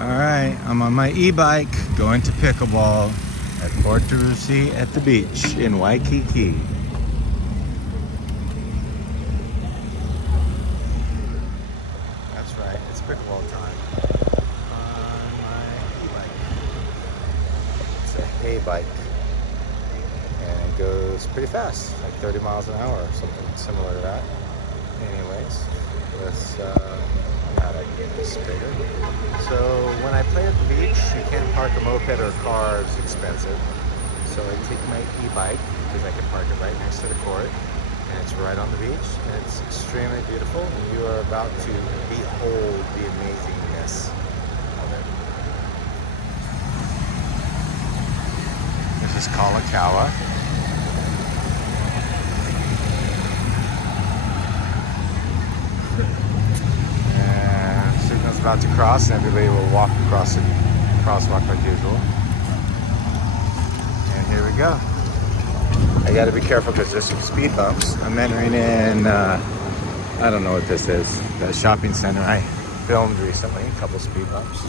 Alright, I'm on my e-bike going to pickleball at Port Tarusi at the beach in Waikiki. That's right, it's pickleball time on my e-bike. It's a hay bike and it goes pretty fast, like 30 miles an hour or something similar to that. Anyways, let's how to get this bigger. So when I play at the beach, you can't park a moped or a car, it's expensive. So I take my e-bike because I can park it right next to the court, and it's right on the beach, and it's extremely beautiful. And you are about to behold the amazingness of it. This is Kalakaua. About to cross, and everybody will walk across the crosswalk like usual. And here we go. I got to be careful because there's some speed bumps. I'm entering in, I don't know what this is, the shopping center I filmed recently, a couple speed bumps.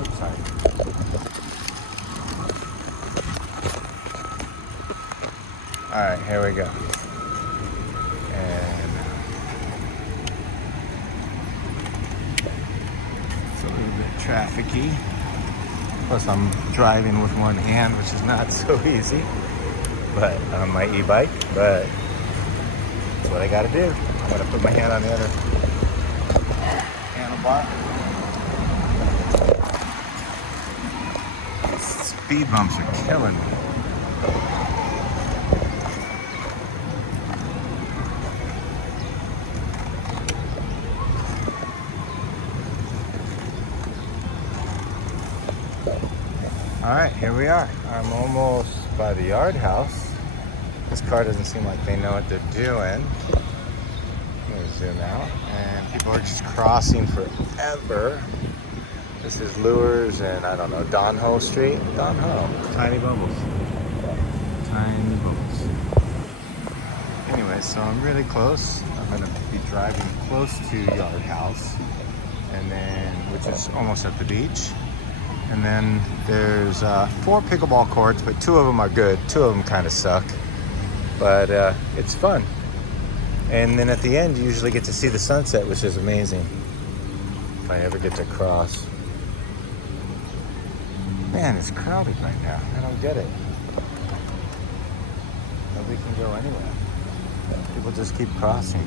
Oops, sorry. All right, here we go. And a little bit trafficy. Plus I'm driving with one hand, which is not so easy. But on my e-bike, but that's what I gotta do. I'm gonna put my hand on the other handlebar. These speed bumps are killing me. All right, here we are. I'm almost by the yard house. This car doesn't seem like they know what they're doing. I'm gonna zoom out, and people are just crossing forever. This is Lures and I don't know, Donho Street? Donho, Tiny Bubbles. Tiny Bubbles. Anyway, so I'm really close. I'm gonna be driving close to yard house, and then, which is almost at the beach. And then there's 4 pickleball courts, but 2 of them are good. 2 of them kind of suck, but it's fun. And then at the end, you usually get to see the sunset, which is amazing. If I ever get to cross. Man, it's crowded right now. I don't get it. Nobody can go anywhere. People just keep crossing.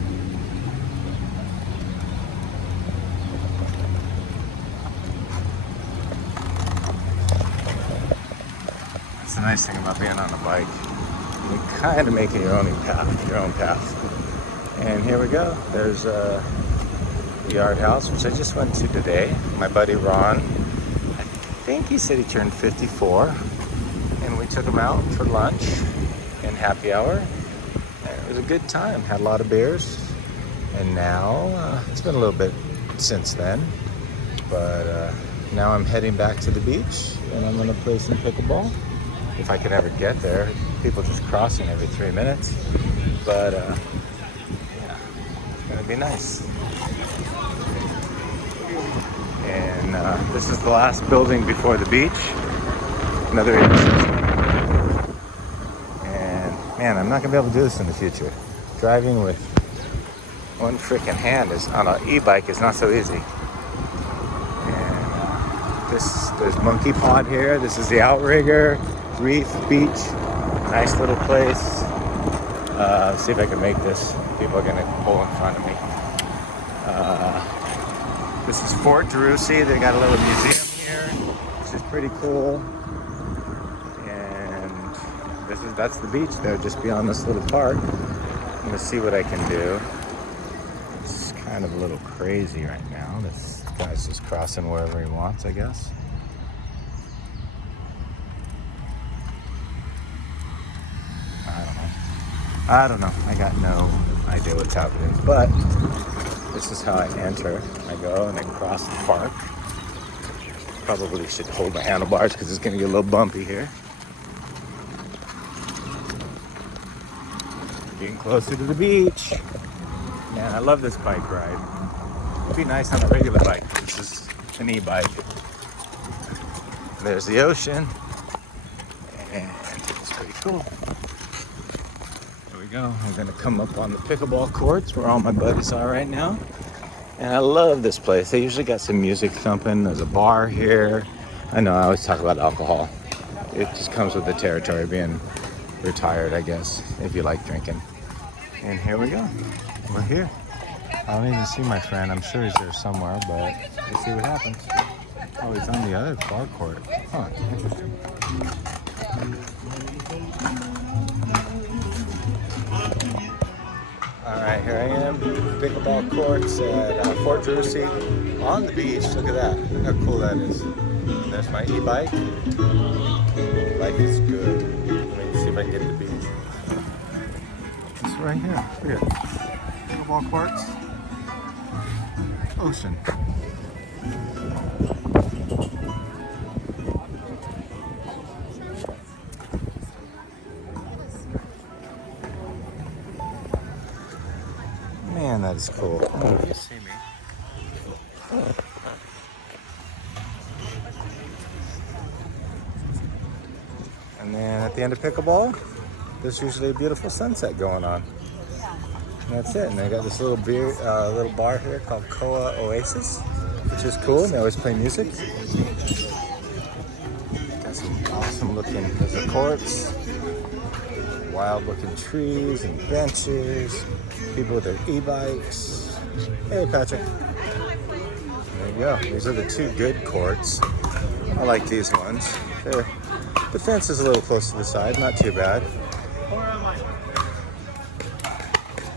That's the nice thing about being on a bike. You kind of make it your own path. And here we go. There's a yard house, which I just went to today. My buddy Ron, I think he said he turned 54, and we took him out for lunch and happy hour. And it was a good time. Had a lot of beers, and now it's been a little bit since then, but now I'm heading back to the beach, and I'm gonna play some pickleball. If I can ever get there. People just crossing every 3 minutes. But yeah, it's gonna be nice. And this is the last building before the beach. Another intersection. And man, I'm not gonna be able to do this in the future. Driving with one freaking hand is on an e-bike is not so easy. And there's Monkey Pod here. This is the Outrigger. Reef Beach, nice little place. Let's see if I can make this. People are gonna pull in front of me. This is Fort Tarusi. They got a little museum here, which is pretty cool. And that's the beach there, just beyond this little park. I'm gonna see what I can do. It's kind of a little crazy right now. This guy's just crossing wherever he wants, I guess. I don't know. I got no idea what's happening. But this is how I enter. I go and I cross the park. Probably should hold my handlebars because it's going to get a little bumpy here. Getting closer to the beach. Man, I love this bike ride. It'd be nice on a regular bike. This is an e-bike. There's the ocean, and it's pretty cool. There we go. I'm gonna come up on the pickleball courts where all my buddies are right now. And I love this place. They usually got some music thumping. There's a bar here. I know I always talk about alcohol. It just comes with the territory being retired, I guess, if you like drinking. And here we go. We're here. I don't even see my friend. I'm sure he's there somewhere, but we'll see what happens. Oh, he's on the other bar court. Huh, interesting. All right, here I am, pickleball courts at Fort Druzy on the beach. Look at that. Look how cool that is. There's my e-bike. Life is good. Let me see if I can get the beach. It's right here. Look at it. Pickleball courts. Ocean. Man, that is cool. I don't know if you see me. And then at the end of pickleball, there's usually a beautiful sunset going on. And that's it. And they got this little little bar here called Koa Oasis, which is cool. And they always play music. Got some awesome looking, there's the courts, wild looking trees and benches. People with their e-bikes. Hey, Patrick. There you go. These are the two good courts. I like these ones. The fence is a little close to the side, not too bad.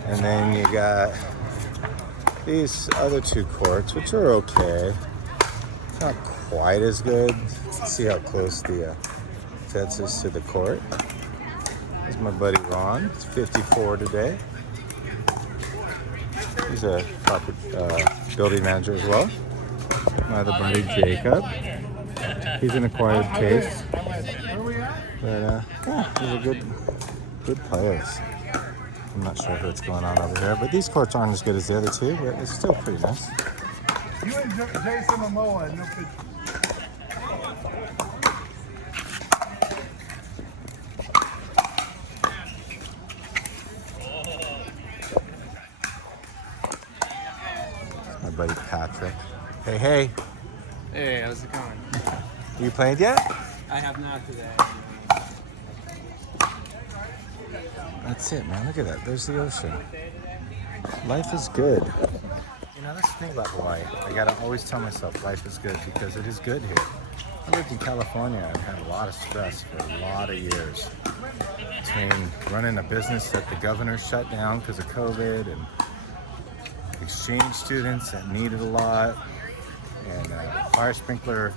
And then you got these other two courts, which are okay. Not quite as good. See how close the fence is to the court. There's my buddy Ron. He's 54 today. He's a proper building manager as well. My other buddy Jacob. He's an acquired taste. But yeah, these are good players. I'm not sure what's going on over here, but these courts aren't as good as the other two, but it's still pretty nice. You and Jason Momoa, no picture. My buddy Patrick. Hey, hey. Hey, how's it going? You played yet? I have not today. That's it, man. Look at that. There's the ocean. Life is good. You know, that's the thing about Hawaii. I gotta always tell myself life is good because it is good here. I lived in California and had a lot of stress for a lot of years. Between running a business that the governor shut down because of COVID and exchange students that needed a lot, and fire sprinkler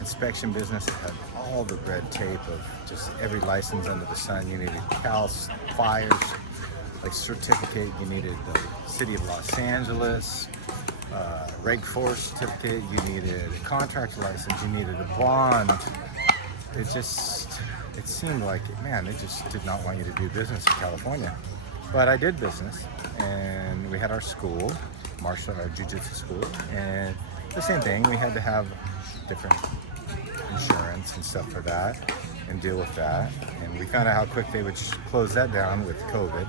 inspection business that had all the red tape of just every license under the sun. You needed Cal Fires, like certificate. You needed the City of Los Angeles, Reg 4 certificate. You needed a contractor license. You needed a bond. It seemed like, man, they just did not want you to do business in California. But I did business, and we had our school, our jiu-jitsu school, and the same thing. We had to have different insurance and stuff for that and deal with that. And we found out how quick they would close that down with COVID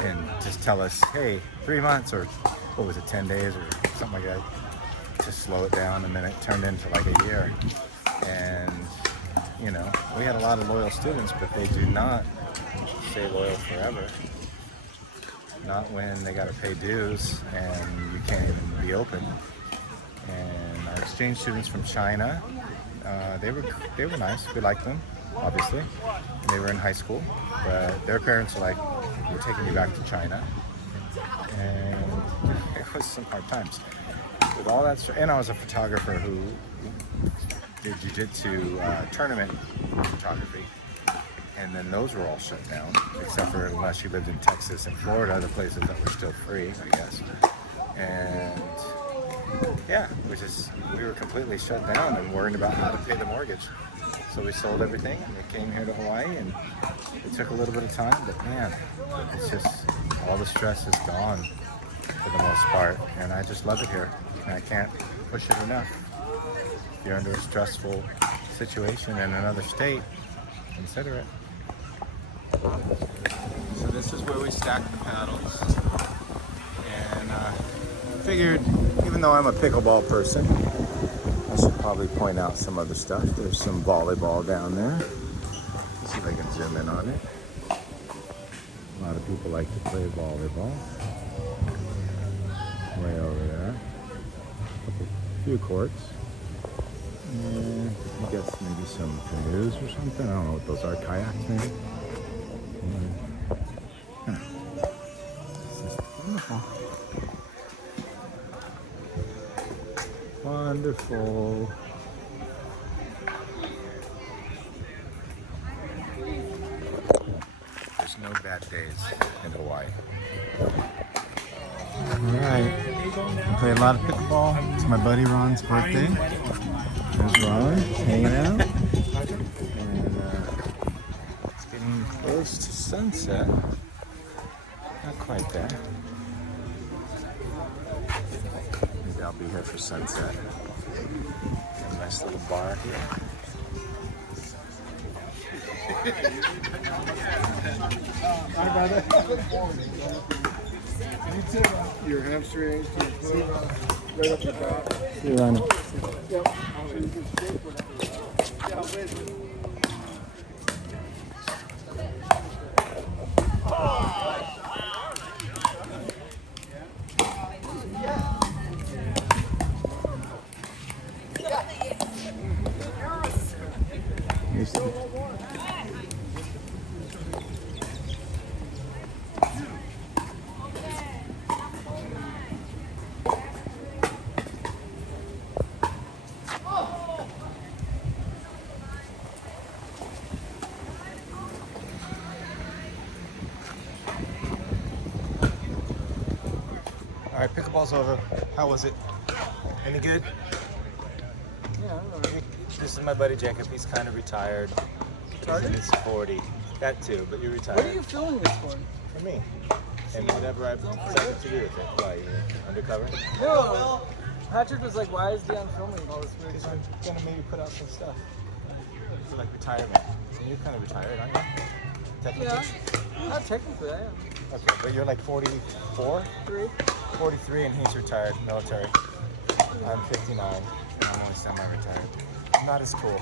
and just tell us, hey, 3 months or what was it, 10 days or something like that, to slow it down. And then it turned into like a year. And, you know, we had a lot of loyal students, but they do not stay loyal forever. Not when they got to pay dues and you can't even be open. And our exchange students from China, they were nice. We liked them, obviously. And they were in high school, but their parents were like, "We're taking you back to China," and it was some hard times with all that. And I was a photographer who did jiu-jitsu tournament photography, and then those were all shut down, except for unless you lived in Texas and Florida, the places that were still free, I guess. And yeah, we were completely shut down and worried about how to pay the mortgage. So we sold everything and we came here to Hawaii, and it took a little bit of time, but man, it's just, all the stress is gone for the most part, and I just love it here, and I can't push it enough. If you're under a stressful situation in another state, consider it. So this is where we stack the paddles. And figured, even though I'm a pickleball person, I should probably point out some other stuff. There's some volleyball down there. Let's see if I can zoom in on it. A lot of people like to play volleyball. Way over there. A few courts. And I guess maybe some canoes or something. I don't know what those are. Kayaks maybe? Huh. This is wonderful. Wonderful. There's no bad days in Hawaii. Alright. Play a lot of pickleball. It's my buddy Ron's birthday. There's Ron hanging out. And it's getting close to sunset. Not quite there. Maybe I'll be here for sunset. A nice little bar here. Hi, brother. You too. Your hamstrings, right up the top. See you, Ron. Yep. All right, pickleball's over. How was it? Any good? Yeah, I don't know. This is my buddy Jacob. He's kind of retired. He's in his 40. That too, but you're retired. What are you filming this for? For me. And whatever I've decided to do with it. Why, you undercover? No. Patrick was like, why is Dion filming all this weird Because stuff? I'm gonna maybe put out some stuff. For like retirement. So you're kind of retired, aren't you? Technically? Yeah. Not technically, I am. Okay, but you're like 44? 43 and he's retired, military. I'm 59 and I'm only semi-retired. I'm not as cool.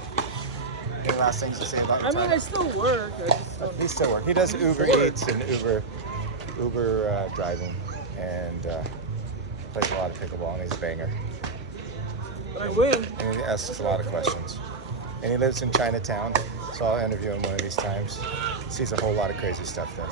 Any last things to say about I mean, I retirement? still work. I just don't. He still works. He does Uber Eats and Uber driving and plays a lot of pickleball and he's a banger. But I win. And he asks a lot of questions. And he lives in Chinatown, so I'll interview him one of these times. Sees a whole lot of crazy stuff there.